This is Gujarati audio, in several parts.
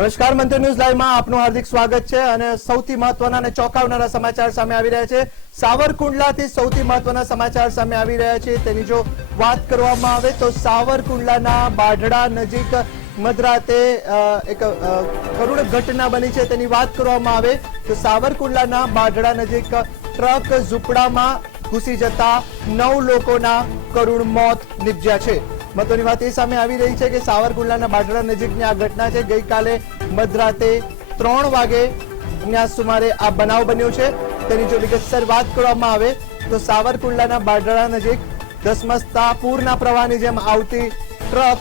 નમસ્કાર, મંત્ર ન્યૂઝ લાઈવમાં આપનું હાર્દિક સ્વાગત છે અને સૌથી મહત્વના અને ચોંકાવનારા સમાચાર સામે આવી રહ્યા છે। સાવરકુંડલાથી સૌથી મહત્વના સમાચાર સામે આવી રહ્યા છે। તેની જો વાત કરવામાં આવે તો સાવરકુંડલાના બાઢડા નજીક મધરાતે એક કરુણ ઘટના બની છે। તેની વાત કરવામાં આવે તો સાવરકુંડલાના બાઢડા નજીક ટ્રક ઝૂંપડામાં ઘૂસી જતા 9 લોકોના કરુણ મોત નિપજ્યા છે। મહત્વની વાત એ સામે આવી રહી છે કે સાવરકુંડલાના બાઢડા નજીકની આ ઘટના છે। ગઈકાલે મધરાતે 3 વાગે સુમારે આ બનાવ બન્યો છે। તેની જો વિગતસર વાત કરવામાં આવે તો સાવરકુંડલાના બાઢડા નજીક ધસમસતા પૂરના પ્રવાહની જેમ આવતી ટ્રક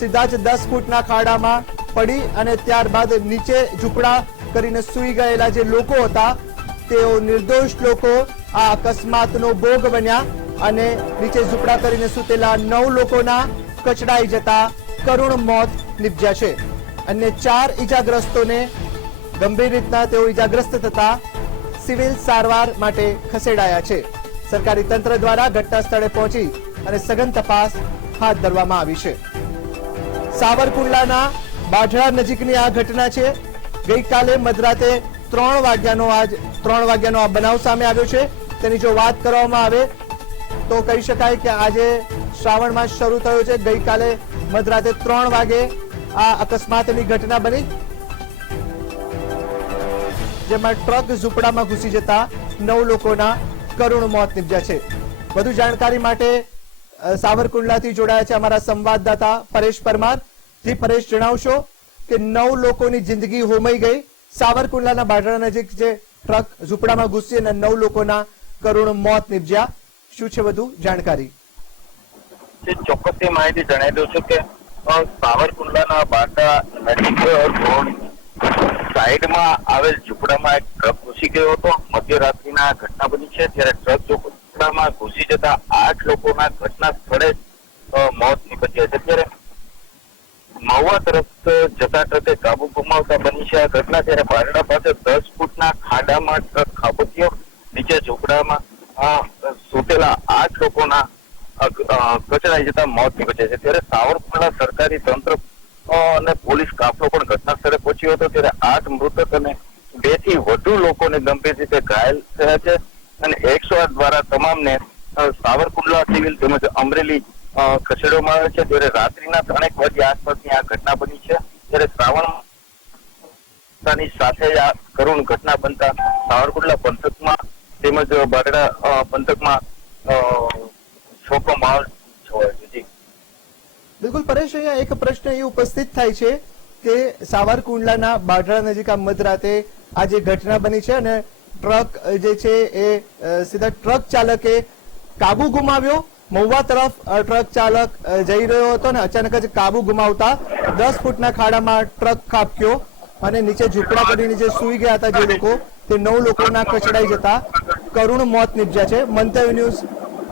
સીધા જ 10 ફૂટના ખાડામાં પડી અને ત્યારબાદ નીચે ઝૂંપડા કરીને સૂઈ ગયેલા જે લોકો હતા તેઓ નિર્દોષ લોકો આ અકસ્માતનો ભોગ બન્યા અને નીચે ઝૂંપડા કરીને સૂતેલા 9 લોકોના કચડાઈ જતા કરુણ મોત નિપજ્યા છે। અન્ય 4 ઈજાગ્રસ્તોને ગંભીર રીતના તેઓ ઈજાગ્રસ્ત થતા સિવિલ સારવાર માટે ખસેડાયા છે। સરકારી તંત્ર દ્વારા ઘટના સ્થળે પહોંચી અને સઘન તપાસ હાથ ધરવામાં આવી છે। સાવરકુંડલાના બાઢડા નજીકની આ ઘટના છે। ગઈકાલે મધરાતે 3 વાગ્યાનો આ બનાવ સામે આવ્યો છે। તેની જો વાત કરવામાં આવે તો કહી શકાય કે આજે શ્રાવણ માસ શરૂ થયો છે। ગઈકાલે મધરાતે 3 વાગે આ અકસ્માતની ઘટના બની, જેમાં ટ્રક ઝૂંપડામાં ઘૂસી જતા 9 લોકોના કરુણ મોત નિપજ્યા છે। વધુ જાણકારી માટે સાવરકુંડલાથી જોડાયા છે અમારા સંવાદદાતા પરેશ પરમાર। જી પરેશ, જણાવશો કે 9 લોકોની જિંદગી હોમાઈ ગઈ, સાવરકુંડલાના બાઢડા નજીક જે ટ્રક ઝૂંપડામાં ઘૂસી અને 9 લોકોના કરુણ મોત નિપજ્યા, શું છે વધુ જાણકારી? ચોક્કસથી માહિતી જણાવી દઉં છું કે સાવરકુંડલાના બાઢડા નજીક રોડ સાઈડમાં આવેલ ઝૂંપડામાં એક ટ્રક ઘૂસી ગયો હતો। મધ્યરાત્રિના ઘટના બની છે, ત્યારે ટ્રક ઝૂંપડામાં ઘૂસી જતા 8 લોકોના ઘટના સ્થળે મોત નિપજ્યા છે। ત્યારે મહુવા તરફ જતા ટ્રકે કાબુ ગુમાવતા બની છે આ ઘટના। ત્યારે બારડા પાસે 10 ફૂટના ખાડામાં ટ્રક ખાબક્યો, નીચે ઝૂંપડામાં સૂતેલા 8 લોકોના કચડાઈ જતા મોત નિપજ્યા છે। ત્યારે સાવરકુંડલા સરકારી તંત્ર અને પોલીસ કાફલો પણ ઘટના સ્થળે પહોંચ્યો હતો। ત્યારે 8 મૃતક અને 2 થી વધુ લોકોને ગંભીર રીતે ઘાયલ થયા છે અને 108 દ્વારા તમામને સાવરકુંડલા સિવિલ તેમજ અમરેલી ખસેડવામાં આવે છે। ત્યારે રાત્રિના 3 વાગ્યા આસપાસની આ ઘટના બની છે। ત્યારે શ્રાવણ સાથે આ કરુણ ઘટના બનતા સાવરકુંડલા પંથકમાં તેમજ બાઢડા પંથકમાં શોકનો માહોલ છવાયો છે। બિલકુલ પરેશ, અહીંયા એક પ્રશ્ન એ ઉપસ્થિત થાય છે કે સાવરકુંડલાના બાઢડા નજીક આ મધરાતે આ જે ઘટના બની છે અને ટ્રક જે છે એ સીધા ટ્રક ચાલકે કાબુ ગુમાવ્યો। મહુવા તરફ ટ્રક ચાલક જઈ રહ્યો હતો અને અચાનક જ કાબુ ગુમાવતા 10 ફૂટના ખાડામાં ટ્રક ખાબક્યો અને નીચે ઝૂંપડા પડીને જે સૂઈ ગયા હતા જે લોકો, તે 9 લોકોના કચડાઈ જતા કરુણ મોત નિપજ્યા છે। મંતવ્ય ન્યૂઝ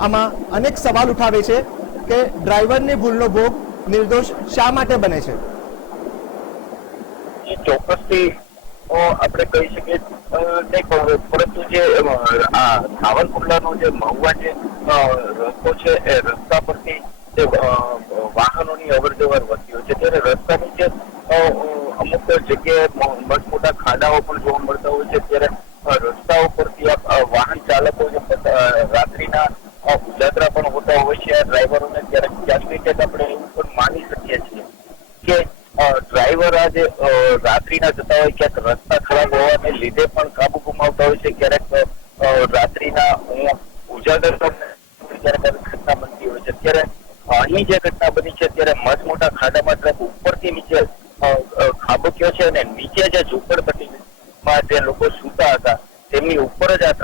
આમાં અનેક સવાલ ઉઠાવે છે કે ડ્રાઈવરની ભૂલનો ભોગ નિર્દોષ શા માટે બને છે? ચોક્કસથી આપણે કહી શકીએ પરંતુ જે આ સાવરકુંડલાનો જે મહુવા જે રસ્તો છે એ રસ્તા પરથી જે વાહનોની અવર જવર વધતી હોય છે, ત્યારે રસ્તાની જે અમુક જગ્યાએ મોટા ખાડાઓ પણ જોવા મળતા હોય છે। ત્યારે રસ્તાઓ પરથી વાહન ચાલકો રાત્રિના ઉજાગરા પણ હોતા હોય છે ડ્રાઈવરોને। ત્યારે ક્યાંક ને ક્યાંક આપણે એવું પણ માની શકીએ છીએ કે ડ્રાઈવર આજે રાત્રિના જતા હોય, ક્યાંક રસ્તા ખરાબ હોવાને લીધે પણ કાબુ ગુમાવતા હોય છે, ક્યારેક રાત્રિના ઉજાગર ક્યારેક ઘટના બનતી હોય છે। ત્યારે અહીં જે ઘટના બની છે ત્યારે મોટા ખાડામાં ટ્રક ઉપરથી નીચે ખાબક્યો છે અને નીચે જે ઝૂંપડપટ્ટીમાં જે લોકો સૂતા હતા તેમની ઉપર જ આ